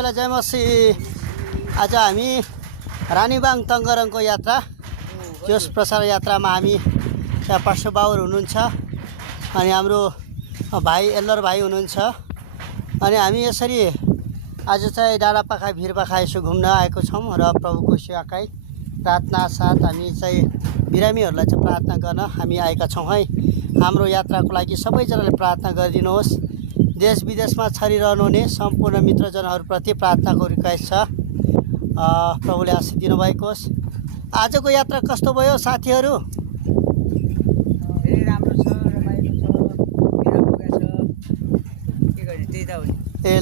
जय मसी। आज हामी रानीबाङ तङ्गरङको यात्रा जोस प्रसार यात्रामा हामी त्यहाँ पास्टर बाबुहरू हुनुहुन्छ अनि हाम्रो भाइ एल्लर भाइ हुनुहुन्छ अनि हामी यसरी आज चाहिँ डाँडापाखा भिरपाखा यसो घुम्न आएको छौँ र प्रभुको सेवाकै प्रार्थना साथ हामी चाहिँ बिरामीहरूलाई चाहिँ प्रार्थना गर्न हामी आएका छौँ है। हाम्रो यात्राको लागि सबैजनाले प्रार्थना गरिदिनुहोस्। देश विदेशमा छरिरहनुहुने सम्पूर्ण मित्रजनहरूप्रति प्रार्थनाको रिक्वेस्ट छ। प्रभुले आशीष दिनुभएको होस्। आजको यात्रा कस्तो भयो साथीहरू? धेरै राम्रो छ, रमाइलो छ, मेरा बोका छ, के गर्ने त्यही त हो नि।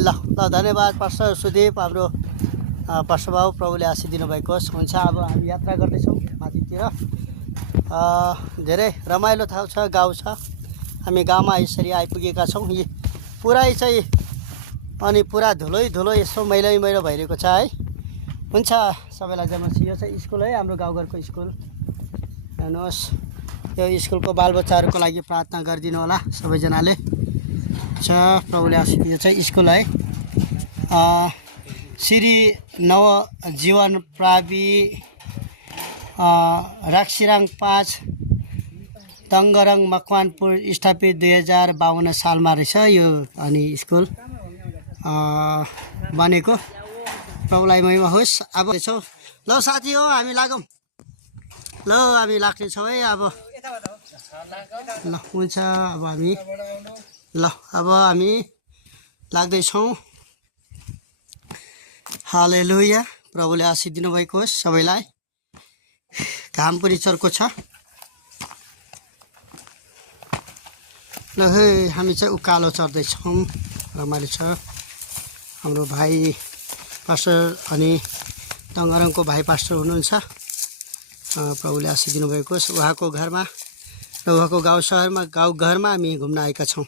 ल धन्यवाद पास्टर सुदीप, हाम्रो पास्टर बाबु, प्रभुले आशीष दिनुभएको होस्। हुन्छ, अब हामी यात्रा गर्दैछौँ माथितिर। धेरै रमाइलो ठाउँ छ, गाउँ छ। हामी गाउँमा यसरी आइपुगेका छौँ। पुरै चाहिँ अनि पुरा धुलो यसो मैलो भइरहेको छ है। हुन्छ, सबैलाई जमसी। यो चाहिँ स्कुल है, हाम्रो गाउँघरको स्कुल। हेर्नुहोस्, यो स्कुलको बालबच्चाहरूको लागि प्रार्थना गरिदिनु होला सबैजनाले। छ प्रभुले आशीष। यो चाहिँ स्कुल है, श्री नवजीवन प्रावि राक्सिराङ 5 तङ्गरङ मकवानपुर स्थापित 2052 सालमा रहेछ यो अनि स्कुल बनेको। प्रभुलाई महिमा होस्। अब छौँ ल साथी हो, हामी लागौँ। ल हामी लाग्नेछौँ है अब। ल हुन्छ, अब हामी लाग्दैछौँ। हालेलुया। प्रभुले आशीष दिनुभएको होस् सबैलाई। घाम पनि चर्को छ। ल है, हामी चाहिँ उकालो चढ्दैछौँ। रमाइलो छ। हाम्रो भाइ पास्टर अनि तङ्गरङको भाइ पास्टर हुनुहुन्छ। प्रभुले आशीष दिनुभएको होस्। उहाँको घरमा र उहाँको गाउँ घरमा हामी घुम्न आएका छौँ।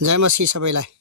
जय मसीह सबैलाई।